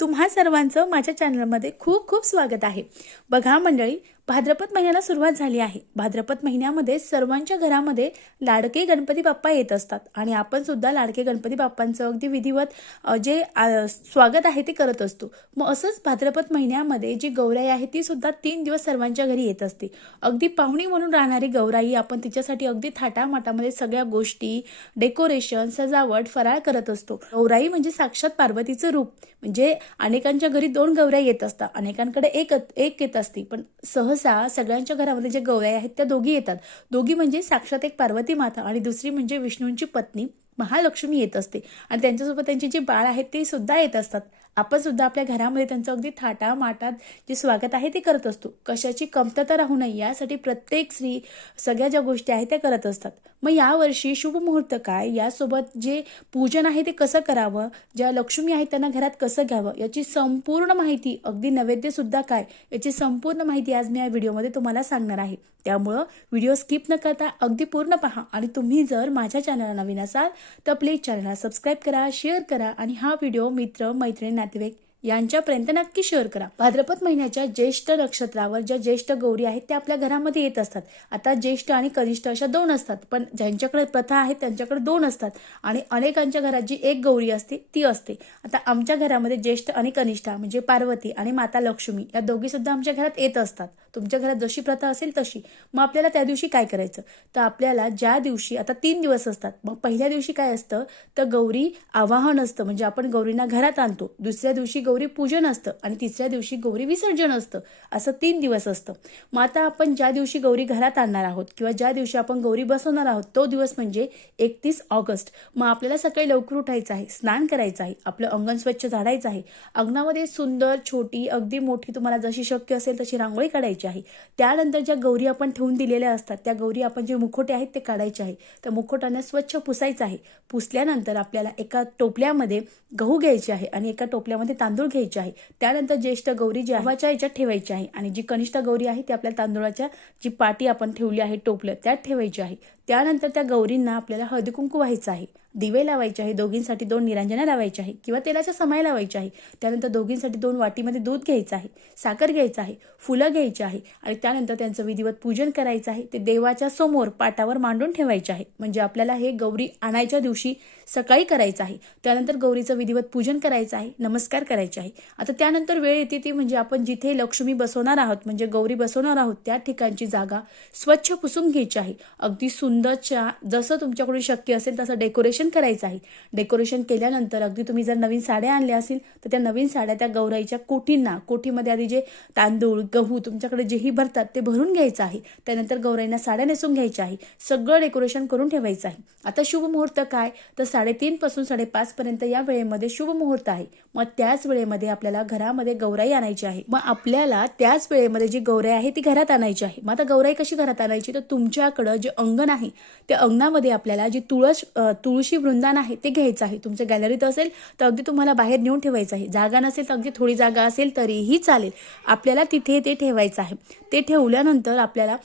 तुम्हा सर्वांचं माझ्या चॅनलमध्ये खूप खूप स्वागत आहे. बघा मंडळी भाद्रपद महिन्याला सुरुवात झाली आहे. भाद्रपद महिन्यामध्ये सर्वांच्या घरामध्ये लाडके गणपती बाप्पा येत असतात आणि आपण सुद्धा लाडके गणपती बाप्पांचं अगदी विधिवत जे स्वागत आहे ते करत असतो. मग असंच भाद्रपद महिन्यामध्ये जी गौराई आहे ती सुद्धा तीन दिवस सर्वांच्या घरी येत असते. अगदी पाहुणी म्हणून राहणारी गौराई आपण तिच्यासाठी अगदी थाटामाटामध्ये सगळ्या गोष्टी डेकोरेशन सजावट फराळ करत असतो. गौराई म्हणजे साक्षात पार्वतीचं रूप. म्हणजे अनेकांच्या घरी दोन गवऱ्या येत असतात. अनेकांकडे एक एक येत असती. पण सहसा सगळ्यांच्या घरामध्ये जे गवऱ्या आहेत त्या दोघी येतात. दोघी म्हणजे साक्षात एक पार्वती माता आणि दुसरी म्हणजे विष्णूंची पत्नी महालक्ष्मी येत असते. आणि त्यांच्यासोबत त्यांची जी बाळ आहेत ते सुद्धा येत असतात. आपण सुद्धा आपल्या घरामध्ये त्यांचं अगदी थाटा माटात जे स्वागत आहे ते करत असतो. कशाची कमतरता राहू नये यासाठी प्रत्येक स्त्री सगळ्या ज्या गोष्टी आहेत त्या करत असतात. मग यावर्षी शुभ मुहूर्त काय? यासोबत जे पूजन आहे ते कसं करावं? ज्या लक्ष्मी आहेत त्यांना घरात कसं घ्यावं? याची संपूर्ण माहिती अगदी नैवेद्य सुद्धा काय? याची संपूर्ण माहिती आज मी या व्हिडिओमध्ये तुम्हाला सांगणार आहे. त्यामुळं व्हिडिओ स्किप न करता अगदी पूर्ण पहा आणि तुम्ही जर माझ्या चॅनलला नवीन असाल तर प्लीज चॅनलला सबस्क्राईब करा शेअर करा आणि हा व्हिडिओ मित्र मैत्रिणी नातेवाईक यांच्यापर्यंत नक्की शेअर करा. भाद्रपद महिन्याच्या ज्येष्ठ नक्षत्रावर ज्या ज्येष्ठ गौरी आहेत त्या आपल्या घरामध्ये येत असतात. आता ज्येष्ठ आणि कनिष्ठ अशा दोन असतात पण ज्यांच्याकडे प्रथा आहे त्यांच्याकडे दोन असतात. आणि अनेकांच्या घरात जी एक गौरी असते ती असते. आता आमच्या घरामध्ये ज्येष्ठ आणि कनिष्ठा म्हणजे पार्वती आणि माता लक्ष्मी या दोघी सुद्धा आमच्या घरात येत असतात. तुमच्या घरात जशी प्रथा असेल तशी. मग आपल्याला त्या दिवशी काय करायचं? तर आपल्याला ज्या दिवशी आता तीन दिवस असतात. मग पहिल्या दिवशी काय असतं? तर गौरी आवाहन असतं. म्हणजे आपण गौरींना घरात आणतो. दुसऱ्या दिवशी गौरी गौरी पूजन असतं आणि तिसऱ्या दिवशी गौरी विसर्जन असतं. असं तीन दिवस असतं. मग आता आपण ज्या दिवशी गौरी घरात आणणार आहोत किंवा ज्या दिवशी आपण गौरी बसवणार आहोत तो दिवस म्हणजे एकतीस ऑगस्ट. मग आपल्याला सकाळी लवकर उठायचं आहे स्नान करायचं आहे आपलं अंगण स्वच्छ झाडायचं आहे. अंगणामध्ये सुंदर छोटी अगदी मोठी तुम्हाला जशी शक्य असेल तशी रांगोळी काढायची आहे. त्यानंतर ज्या गौरी आपण ठेवून दिलेल्या असतात त्या गौरी आपण जे मुखोटे आहेत ते काढायचे आहे. त्या मुखोटाने स्वच्छ पुसायचं आहे. पुसल्यानंतर आपल्याला एका टोपल्यामध्ये गहू घ्यायचे आहे आणि एका टोपल्यामध्ये तांदूळ घ्यायचे आहे. त्यानंतर ज्येष्ठ गौरी जी गव्हाच्या याच्यात ठेवायची आहे. आणि जी कनिष्ठ गौरी आहे ती आपल्या तांदूळाच्या जी पाटी आपण ठेवली आहे टोपलं त्यात ठेवायची आहे. त्यानंतर त्या गौरींना आपल्याला हळदी कुंकू व्हायचं आहे. दिवे लावायचे आहे. दोघींसाठी दोन निरांजना लावायच्या आहे. किंवा तेलाच्या समाय लावायच्या आहे. त्यानंतर दोघींसाठी दोन वाटीमध्ये दूध घ्यायचं आहे. साखर घ्यायचं आहे. फुलं घ्यायची आहे. आणि त्यानंतर त्यांचं विधिवत पूजन करायचं आहे. ते देवाच्या समोर पाटावर मांडून ठेवायचे आहे. म्हणजे आपल्याला हे गौरी आणायच्या दिवशी सकाळी करायचं आहे. त्यानंतर गौरीचं विधिवत पूजन करायचं आहे. नमस्कार करायचे आहे. आता त्यानंतर वेळ येते ती म्हणजे आपण जिथे लक्ष्मी बसवणार आहोत म्हणजे गौरी बसवणार आहोत त्या ठिकाणची जागा स्वच्छ पुसून घ्यायची आहे. अगदी सुंदर सुंदरच्या जसं तुमच्याकडून शक्य असेल तसं डेकोरेशन करायचं आहे. डेकोरेशन केल्यानंतर अगदी तुम्ही जर नवीन साड्या आणल्या असतील तर त्या नवीन साड्या त्या गौराईच्या कोठींना कोठीमध्ये आधी जे तांदूळ गहू तुमच्याकडे जेही भरतात ते भरून घ्यायचं आहे. त्यानंतर गौराईंना साड्या नेसून घ्यायच्या आहे. सगळं डेकोरेशन करून ठेवायचं आहे. आता शुभ मुहूर्त काय? तर साडेतीनपासून साडेपाचपर्यंत या वेळेमध्ये शुभ मुहूर्त आहे. मग त्याच वेळेमध्ये आपल्याला घरामध्ये गौराई आणायची आहे. मग आपल्याला त्याच वेळेमध्ये जी गौराई आहे ती घरात आणायची आहे. मग आता गौराई कशी घरात आणायची? तर तुमच्याकडं जे अंगण आहे त्या अंगणामध्ये आपल्याला जी तुळस तुळशी वृंदान आहे ते घ्यायचं आहे. तुमच्या गॅलरीत असेल तर अगदी तुम्हाला बाहेर नेऊन ठेवायचं आहे. जागा नसेल तर अगदी थोडी जागा असेल तरीही चालेल. आपल्याला तिथे ते ठेवायचं आहे. ते ठेवल्यानंतर आपल्याला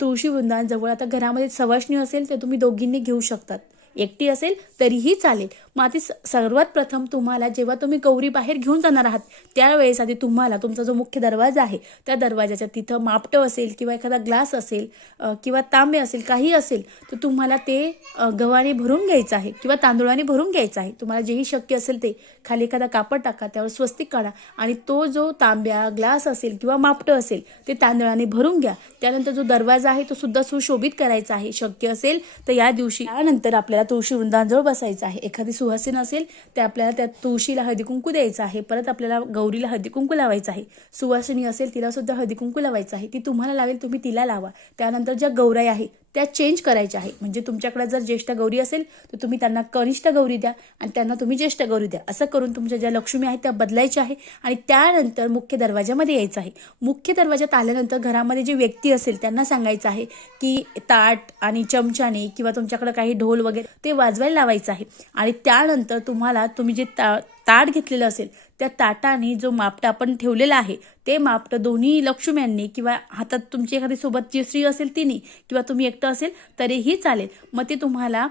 तुळशी वृंदान जवळ आता घरामध्ये सवाष्णी असेल तर तुम्ही दोघींनी घेऊ शकतात. एकटी असेल तरीही चालेल. मग आधी स- सर्वात प्रथम तुम्हाला जेव्हा तुम्ही गौरी बाहेर घेऊन जाणार आहात त्यावेळेस आधी तुम्हाला तुमचा जो मुख्य दरवाजा आहे त्या दरवाजाच्या तिथं मापटं असेल किंवा एखादा ग्लास असेल किंवा तांबे असेल काही असेल तर तुम्हाला ते गव्हाने भरून घ्यायचं आहे किंवा तांदूळाने भरून घ्यायचं आहे. तुम्हाला जेही शक्य असेल ते खाली एखादा कापड टाका त्यावर स्वस्तिक काढा आणि तो जो तांब्या ग्लास असेल किंवा मापटं असेल ते तांदळाने भरून घ्या. त्यानंतर जो दरवाजा आहे तो सुद्धा सुशोभित करायचा आहे. शक्य असेल तर या दिवशी त्यानंतर आपल्याला तुळशी वृंदांजवळ बसायचं आहे. एखादी सुहासीन असेल ते आपल्याला त्या तुळशीला हळदी कुंकू द्यायचं आहे. परत आपल्याला गौरीला हळदी कुंकू लावायचं आहे. सुवासिनी असेल तिला सुद्धा हळदी कुंकू लावायचं आहे. ती तुम्हाला लावेल तुम्ही तिला लावा. त्यानंतर ज्या गौराई आहे त्या चेंज करायच्या आहे म्हणजे तुमच्याकडे जर ज्येष्ठ गौरी असेल तर तुम्ही त्यांना कनिष्ठ गौरी द्या आणि त्यांना तुम्ही ज्येष्ठ गौरी द्या. असं करून तुमच्या ज्या लक्ष्मी आहेत त्या बदलायच्या आहे आणि त्यानंतर मुख्य दरवाजामध्ये यायचं आहे. मुख्य दरवाजात आल्यानंतर घरामध्ये जी व्यक्ती असेल त्यांना सांगायचं आहे की ताट आणि चमच्याने किंवा तुमच्याकडे काही ढोल वगैरे ते वाजवायला लावायचं आहे. आणि त्यानंतर तुम्हाला तुम्ही जे ता ताट घेतलेलं असेल त्या ताटाने जो मापटा आपण ठेवलेला आहे ते मापटं दोन्ही लक्ष्म्यांनी किंवा हातात तुमची एखादी सोबत जी स्त्री असेल तिने किंवा तुम्ही एकटं असेल तरीही चालेल. मग ते तुम्हाला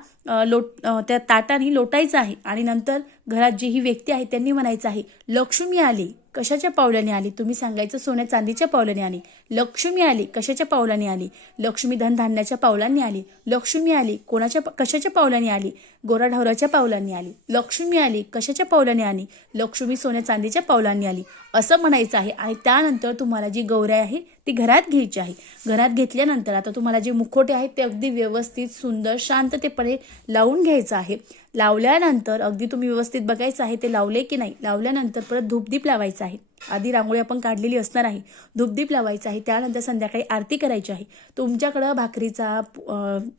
लोट त्या ताटाने लोटायचं आहे आणि नंतर घरात जी ही व्यक्ती आहे त्यांनी म्हणायचं आहे लक्ष्मी आली. कशाच्या पावलाने आली? तुम्ही सांगायचं सोन्या चांदीच्या पावलाने आली. लक्ष्मी आली कशाच्या पावलाने आली? लक्ष्मी धनधान्याच्या पावलांनी आली. लक्ष्मी आली कोणाच्या कशाच्या पावलाने आली? गोराढवराच्या पावलांनी आली. लक्ष्मी आली कशाच्या पावलाने आली? लक्ष्मी सोन्या चांदीच्या पावलांनी आली. असं म्हणायचं आहे. आणि त्यानंतर तुम्हाला जी गौऱ्या आहे ती घरात घ्यायची आहे. घरात घेतल्यानंतर आता तुम्हाला जे मुखोटे आहेत ते अगदी व्यवस्थित सुंदर शांततेपणे लावून घ्यायचं आहे. लावल्यानंतर अगदी तुम्ही व्यवस्थित बघायचं आहे ते लावले की नाही लावल्यानंतर परत धूपदीप लावायचा आहे. आधी रांगोळी आपण काढलेली असणार आहे. धूपदीप लावायचा आहे. त्यानंतर संध्याकाळी आरती करायची आहे. तुमच्याकडं भाकरीचा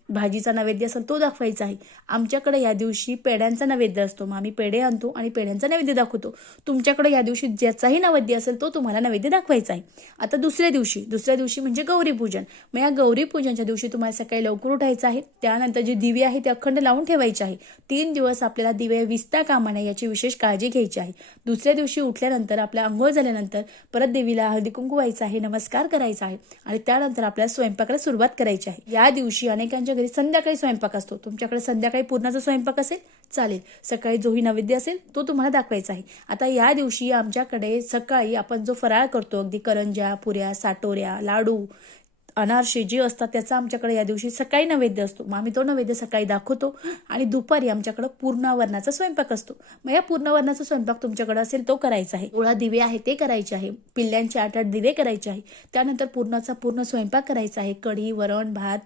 भाजीचा नैवेद्य असेल तो दाखवायचा आहे. आमच्याकडे या दिवशी पेड्यांचा नैवेद्य असतो. मग आम्ही पेढे आणतो आणि पेढ्यांचा नैवेद्य दाखवतो. तुमच्याकडे या दिवशी ज्याचाही नैवेद्य असेल तो तुम्हाला नैवेद्य दाखवायचा आहे. आता दुसऱ्या दिवशी दुसऱ्या दिवशी म्हणजे गौरीपूजन मग या गौरीपूजनच्या दिवशी तुम्हाला सकाळी लवकर उठायचं आहे. त्यानंतर जे दिवे आहे ते अखंड लावून ठेवायचे आहे. तीन दिवस आपल्याला दिवे विसता कामा नये याची विशेष काळजी घ्यायची आहे. दुसऱ्या दिवशी उठल्यानंतर आपल्या आंघोळ झाल्यानंतर परत देवीला हळदी कुंकू व्हायचं आहे नमस्कार करायचा आहे आणि त्यानंतर आपल्याला स्वयंपाकाला सुरुवात करायची आहे. या दिवशी अनेकांच्या घरी संध्याकाळी स्वयंपाक असतो. तुमच्याकडे संध्याकाळी पूर्णाचा स्वयंपाक असेल चालेल. सकाळी जोही नैवेद्य असेल तो तुम्हाला दाखवायचा आहे. आता या दिवशी आमच्याकडे सकाळी आपण जो फराळ करतो अगदी करंज्या पुऱ्या साटोऱ्या लाडू अनारसे जी असतात त्याचा आमच्याकडे या दिवशी सकाळी नैवेद्य असतो. मग आम्ही तो नैवेद्य सकाळी दाखवतो आणि दुपारी आमच्याकडं पूर्णावरणाचा स्वयंपाक असतो. मग या पूर्णावरणाचा स्वयंपाक तुमच्याकडे असेल तो करायचा आहे. सोळा दिवे आहे ते करायचे आहे. पिल्ल्यांचे आठ आठ दिवे करायचे आहे. त्यानंतर पूर्णाचा पूर्ण स्वयंपाक करायचा आहे. कढी वरण भात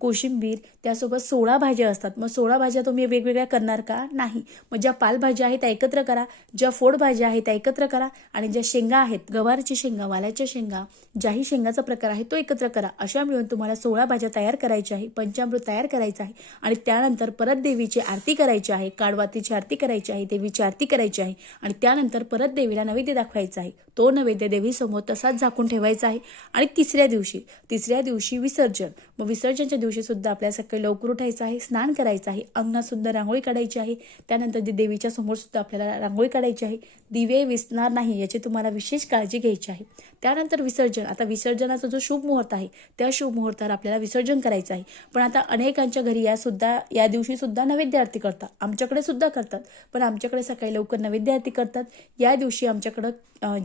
कोशिंबीर त्यासोबत सोळा भाज्या असतात. मग सोळा भाज्या तुम्ही वेगवेगळ्या करणार का? नाही. मग ज्या पालभाज्या आहेत त्या एकत्र करा. ज्या फोड भाज्या आहेत त्या एकत्र करा. आणि ज्या शेंगा आहेत गवारची शेंगा वाल्याच्या शेंगा ज्याही शेंगाचा प्रकार आहे तो एकत्र करा. अशा मिळून तुम्हाला सोळा भाज्या तयार करायच्या आहे पंचामृत तयार करायचं आहे आणि त्यानंतर परत देवीची आरती करायची आहे काळवातीची आरती करायची आहे देवीची आरती करायची आहे आणि त्यानंतर परत देवीला नैवेद्य दाखवायचा आहे. तो नैवेद्य देवीसमोर तसाच झाकून ठेवायचा आहे आणि तिसऱ्या दिवशी तिसऱ्या दिवशी विसर्जन. मग विसर्जनच्या दिवशी सुद्धा आपल्याला सकाळी लवकर उठायचं आहे स्नान करायचं आहे अंगणात सुद्धा रांगोळी काढायची आहे. त्यानंतर देवीच्या समोर सुद्धा आपल्याला रांगोळी काढायची आहे. दिवे विसणार नाही याची तुम्हाला विशेष काळजी घ्यायची आहे. त्यानंतर विसर्जन. आता विसर्जनाचा जो शुभ मुहूर्त आहे त्या शुभ मुहूर्तावर आपल्याला विसर्जन करायचं आहे. पण आता अनेकांच्या घरी या सुद्धा या दिवशी सुद्धा नैवेद्य आरती करतात. आमच्याकडे सुद्धा करतात पण आमच्याकडे सकाळी लवकर नैवेद्य आरती करतात. या दिवशी आमच्याकडं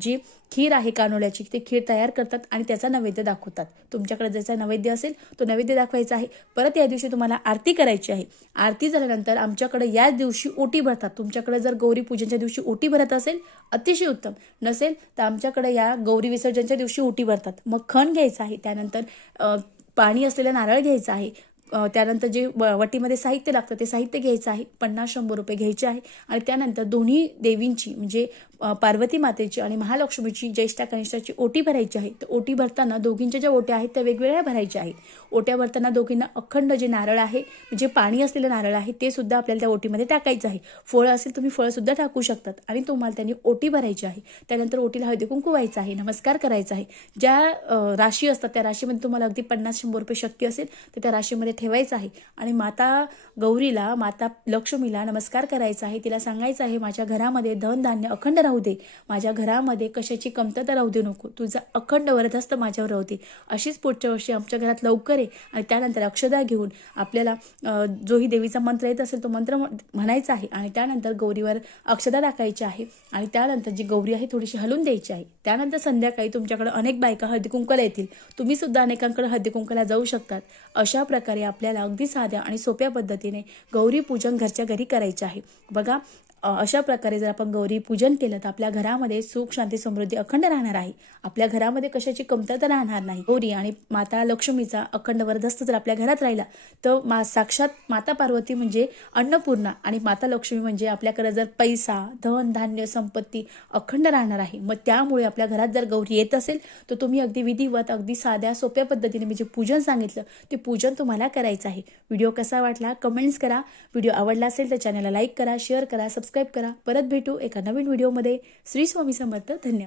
जी खीर आहे कानोल्याची ते खीर तयार करतात आणि त्याचा नैवेद्य दाखवतात. तुमच्याकडे ज्याचा नैवेद्य असेल तो नैवेद्य दाखवायचा आहे. परत या दिवशी तुम्हाला आरती करायची आहे. आरती झाल्यानंतर आमच्याकडे या दिवशी ओटी भरतात. तुमच्याकडे जर गौरी पूजनच्या दिवशी ओटी भरत असेल अतिशय उत्तम. नसेल तर आमच्याकडे या गौरी विसर्जनच्या दिवशी उटी भरतात. मग खण घ्यायचा आहे त्यानंतर पाणी असलेलं नारळ घ्यायचं आहे त्यानंतर जे व- वटीमध्ये साहित्य लागतं ते साहित्य घ्यायचं आहे पन्नास शंभर रुपये घ्यायचे आहे आणि त्यानंतर दोन्ही देवींची म्हणजे पार्वती मातेची आणि महालक्ष्मीची ज्येष्ठा कनिष्ठाची ओटी भरायची आहे. तर ओटी भरताना दोघींच्या ज्या ओट्या आहेत त्या वेगवेगळ्या भरायच्या आहेत. ओट्या भरताना दोघींना अखंड जे नारळ आहे जे पाणी असलेलं नारळ आहे ते सुद्धा आपल्याला त्या ओटीमध्ये टाकायचं आहे. फळं असेल तुम्ही फळं सुद्धा टाकू शकतात आणि तुम्हाला त्यांनी ओटी भरायची आहे. त्यानंतर ओटीला हळदी कुंकुवायचं व्हायचं आहे नमस्कार करायचा आहे. ज्या राशी असतात त्या राशीमध्ये तुम्हाला अगदी पन्नास शंभर रुपये शक्य असेल तर त्या राशीमध्ये ठेवायचं आहे. आणि माता गौरीला माता लक्ष्मीला नमस्कार करायचा आहे. तिला सांगायचं आहे माझ्या घरामध्ये धनधान्य अखंड राहू दे. माझ्या घरामध्ये कशाची कमतरता राहू दे नको. तुझा अखंड वरदहस्त माझ्यावर राहू दे. अशीच पुढच्या वर्षी आमच्या घरात लवकर आहे आणि त्यानंतर अक्षदा घेऊन आपल्याला जोही देवीचा मंत्र येत असेल तो मंत्र म्हणायचा आहे आणि त्यानंतर गौरीवर अक्षदा टाकायची आहे आणि त्यानंतर जी गौरी आहे थोडीशी हलून द्यायची आहे. त्यानंतर संध्याकाळी तुमच्याकडे अनेक बायका हळदीकुंकला येतील. तुम्ही सुद्धा अनेकांकडे हळदीकुंकला जाऊ शकतात. अशा प्रकारे आपल्याला अगदी साध्या आणि सोप्या पद्धतीने गौरी पूजन घरच्या घरी करायचे आहे. बघा अशा प्रकारे जर आपण गौरी पूजन केलं तर आपल्या घरामध्ये सुख शांती समृद्धी अखंड राहणार आहे. आपल्या घरामध्ये कशाची कमतरता राहणार नाही. गौरी आणि माता लक्ष्मीचा अखंड वरदस्त जर आपल्या घरात राहिला तर मा साक्षात माता पार्वती म्हणजे अन्नपूर्णा आणि माता लक्ष्मी म्हणजे आपल्याकडे जर पैसा धन धान्य संपत्ती अखंड राहणार आहे. मग त्यामुळे आपल्या घरात जर गौरी येत असेल तर तुम्ही अगदी विधिवत अगदी साध्या सोप्या पद्धतीने मी जे पूजन सांगितलं ते पूजन तुम्हाला करायचं आहे. व्हिडिओ कसा वाटला? कमेंट्स करा. व्हिडिओ आवडला असेल तर चॅनलला लाईक करा शेअर करा सबस्क्राईब करा. परत भेटू एका नवीन व्हिडिओमध्ये श्री स्वामी समर्थ. धन्यवाद.